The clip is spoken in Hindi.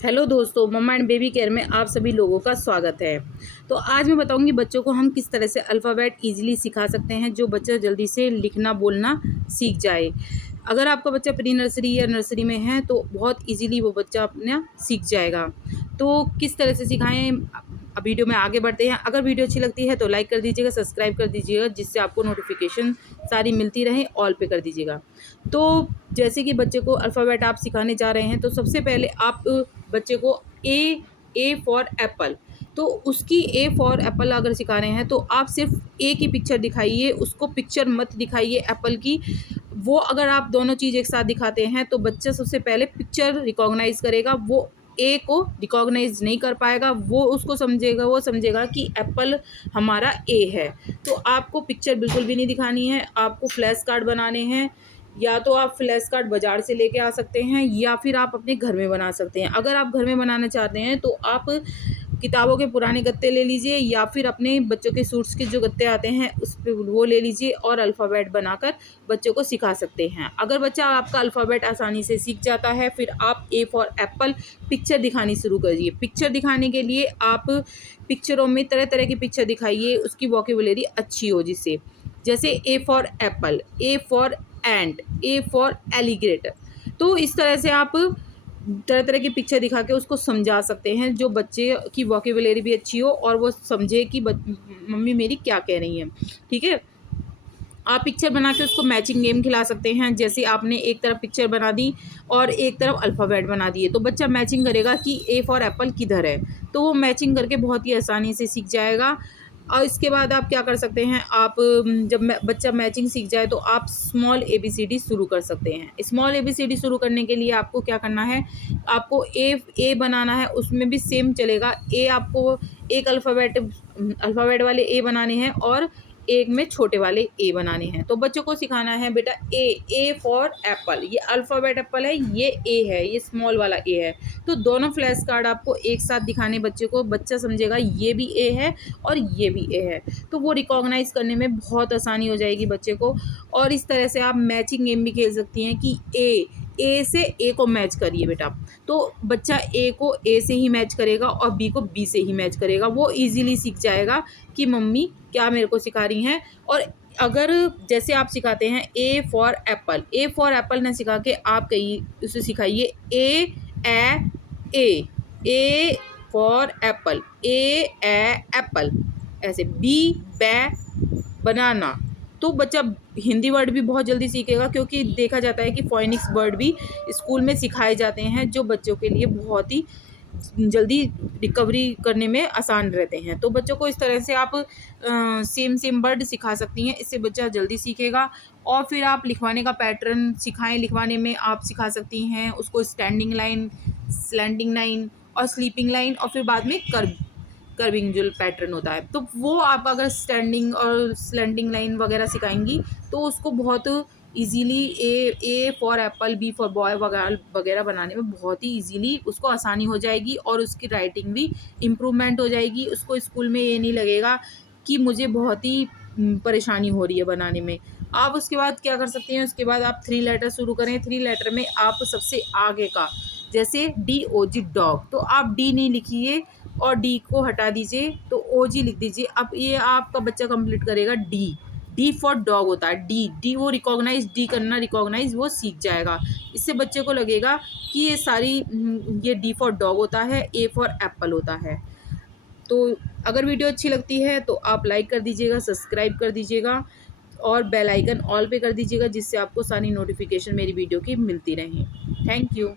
हेलो दोस्तों, मम्मा एंड बेबी केयर में आप सभी लोगों का स्वागत है। तो आज मैं बताऊंगी बच्चों को हम किस तरह से अल्फ़ाबेट इजीली सिखा सकते हैं जो बच्चा जल्दी से लिखना बोलना सीख जाए। अगर आपका बच्चा प्री नर्सरी या नर्सरी में है तो बहुत इजीली वो बच्चा अपना सीख जाएगा। तो किस तरह से सिखाएं, अब वीडियो में आगे बढ़ते हैं। अगर वीडियो अच्छी लगती है तो लाइक कर दीजिएगा, सब्सक्राइब कर दीजिएगा, जिससे आपको नोटिफिकेशन सारी मिलती रहे। ऑल पे कर दीजिएगा। तो जैसे कि बच्चे को अल्फ़ाबेट आप सिखाने जा रहे हैं तो सबसे पहले आप बच्चे को ए फॉर एप्पल, तो उसकी ए फॉर एप्पल अगर सिखा रहे हैं तो आप सिर्फ ए की पिक्चर दिखाइए, उसको पिक्चर मत दिखाइए एप्पल की। वो अगर आप दोनों चीज़ एक साथ दिखाते हैं तो बच्चा सबसे पहले पिक्चर रिकॉग्नाइज करेगा, वो ए को रिकॉग्नाइज नहीं कर पाएगा, वो समझेगा कि एप्पल हमारा ए है। तो आपको पिक्चर बिल्कुल भी नहीं दिखानी है, आपको फ्लैश कार्ड बनाने हैं। या तो आप फ्लैश कार्ड बाज़ार से लेके आ सकते हैं या फिर आप अपने घर में बना सकते हैं। अगर आप घर में बनाना चाहते हैं तो आप किताबों के पुराने गत्ते ले लीजिए या फिर अपने बच्चों के सूट्स के जो गत्ते आते हैं उस पर वो ले लीजिए और अल्फ़ाबेट बनाकर बच्चों को सिखा सकते हैं। अगर बच्चा आपका अल्फ़ाबेट आसानी से सीख जाता है फिर आप ए फॉर एप्पल पिक्चर दिखानी शुरू करिए। पिक्चर दिखाने के लिए आप पिक्चरों में तरह तरह की पिक्चर दिखाइए, उसकी वोकैबुलरी अच्छी हो, जिससे जैसे ए for Apple, A for ant, A for alligator. तो इस तरह से आप तरह तरह की पिक्चर दिखा के उसको समझा सकते हैं, जो बच्चे की वोकैबुलरी भी अच्छी हो और वो समझे कि मम्मी मेरी क्या कह रही हैं। ठीक है, आप पिक्चर बना के उसको मैचिंग गेम खिला सकते हैं। जैसे आपने एक तरफ पिक्चर बना दी और एक तरफ अल्फ़ाबेट बना दिए तो बच्चा मैचिंग करेगा कि ए फॉर एप्पल किधर है, तो वो मैचिंग करके बहुत ही आसानी से सीख जाएगा। और इसके बाद आप क्या कर सकते हैं, आप जब बच्चा मैचिंग सीख जाए तो आप स्मॉल ABCD शुरू कर सकते हैं। स्मॉल ABCD शुरू करने के लिए आपको क्या करना है, आपको ए बनाना है, उसमें भी सेम चलेगा। ए आपको एक अल्फ़ाबेट वाले ए बनाने हैं और एक में छोटे वाले ए बनाने हैं। तो बच्चों को सिखाना है बेटा ए फॉर एप्पल, ये अल्फ़ाबेट एप्पल है, ये ए है, ये स्मॉल वाला ए है। तो दोनों फ्लैश कार्ड आपको एक साथ दिखाने बच्चे को, बच्चा समझेगा ये भी ए है और ये भी ए है, तो वो रिकॉग्नाइज़ करने में बहुत आसानी हो जाएगी बच्चे को। और इस तरह से आप मैचिंग गेम भी खेल सकती हैं कि ए से ए को मैच करिए बेटा, तो बच्चा ए को ए से ही मैच करेगा और बी को बी से ही मैच करेगा। वो इजीली सीख जाएगा कि मम्मी क्या मेरे को सिखा रही हैं। और अगर जैसे आप सिखाते हैं ए फॉर एप्पल ने सिखा के आप कहीं उसे सिखाइए ए फॉर एप्पल, एप्पल, ऐसे बी बनाना। तो बच्चा हिंदी वर्ड भी बहुत जल्दी सीखेगा, क्योंकि देखा जाता है कि फोनिक्स वर्ड भी स्कूल में सिखाए जाते हैं जो बच्चों के लिए बहुत ही जल्दी रिकवरी करने में आसान रहते हैं। तो बच्चों को इस तरह से आप सेम वर्ड सिखा सकती हैं, इससे बच्चा जल्दी सीखेगा। और फिर आप लिखवाने का पैटर्न सिखाएं, लिखवाने में आप सिखा सकती हैं उसको स्टैंडिंग लाइन, स्लैंडिंग लाइन और स्लीपिंग लाइन, और फिर बाद में कर्विंग जो पैटर्न होता है। तो वो आप अगर स्टैंडिंग और स्लैंडिंग लाइन वगैरह सिखाएंगी तो उसको बहुत easily A for apple, B for boy वगैरह बनाने में बहुत ही इजीली उसको आसानी हो जाएगी और उसकी राइटिंग भी इम्प्रूवमेंट हो जाएगी। उसको स्कूल में ये नहीं लगेगा कि मुझे बहुत ही परेशानी हो रही है बनाने में। आप उसके बाद क्या कर सकते हैं, उसके बाद आप 3 लेटर शुरू करें। 3 लेटर में आप सबसे आगे का, जैसे DOG डॉग, तो आप डी नहीं लिखिए और डी को हटा दीजिए तो OG लिख दीजिए। अब ये आपका बच्चा कंप्लीट करेगा डी फॉर डॉग होता है, डी वो रिकॉग्नाइज वो सीख जाएगा। इससे बच्चे को लगेगा कि ये डी फॉर डॉग होता है, ए फॉर एप्पल होता है। तो अगर वीडियो अच्छी लगती है तो आप लाइक कर दीजिएगा, सब्सक्राइब कर दीजिएगा और बेल आइकन ऑल पे कर दीजिएगा, जिससे आपको सारी नोटिफिकेशन मेरी वीडियो की मिलती रहें। Thank you.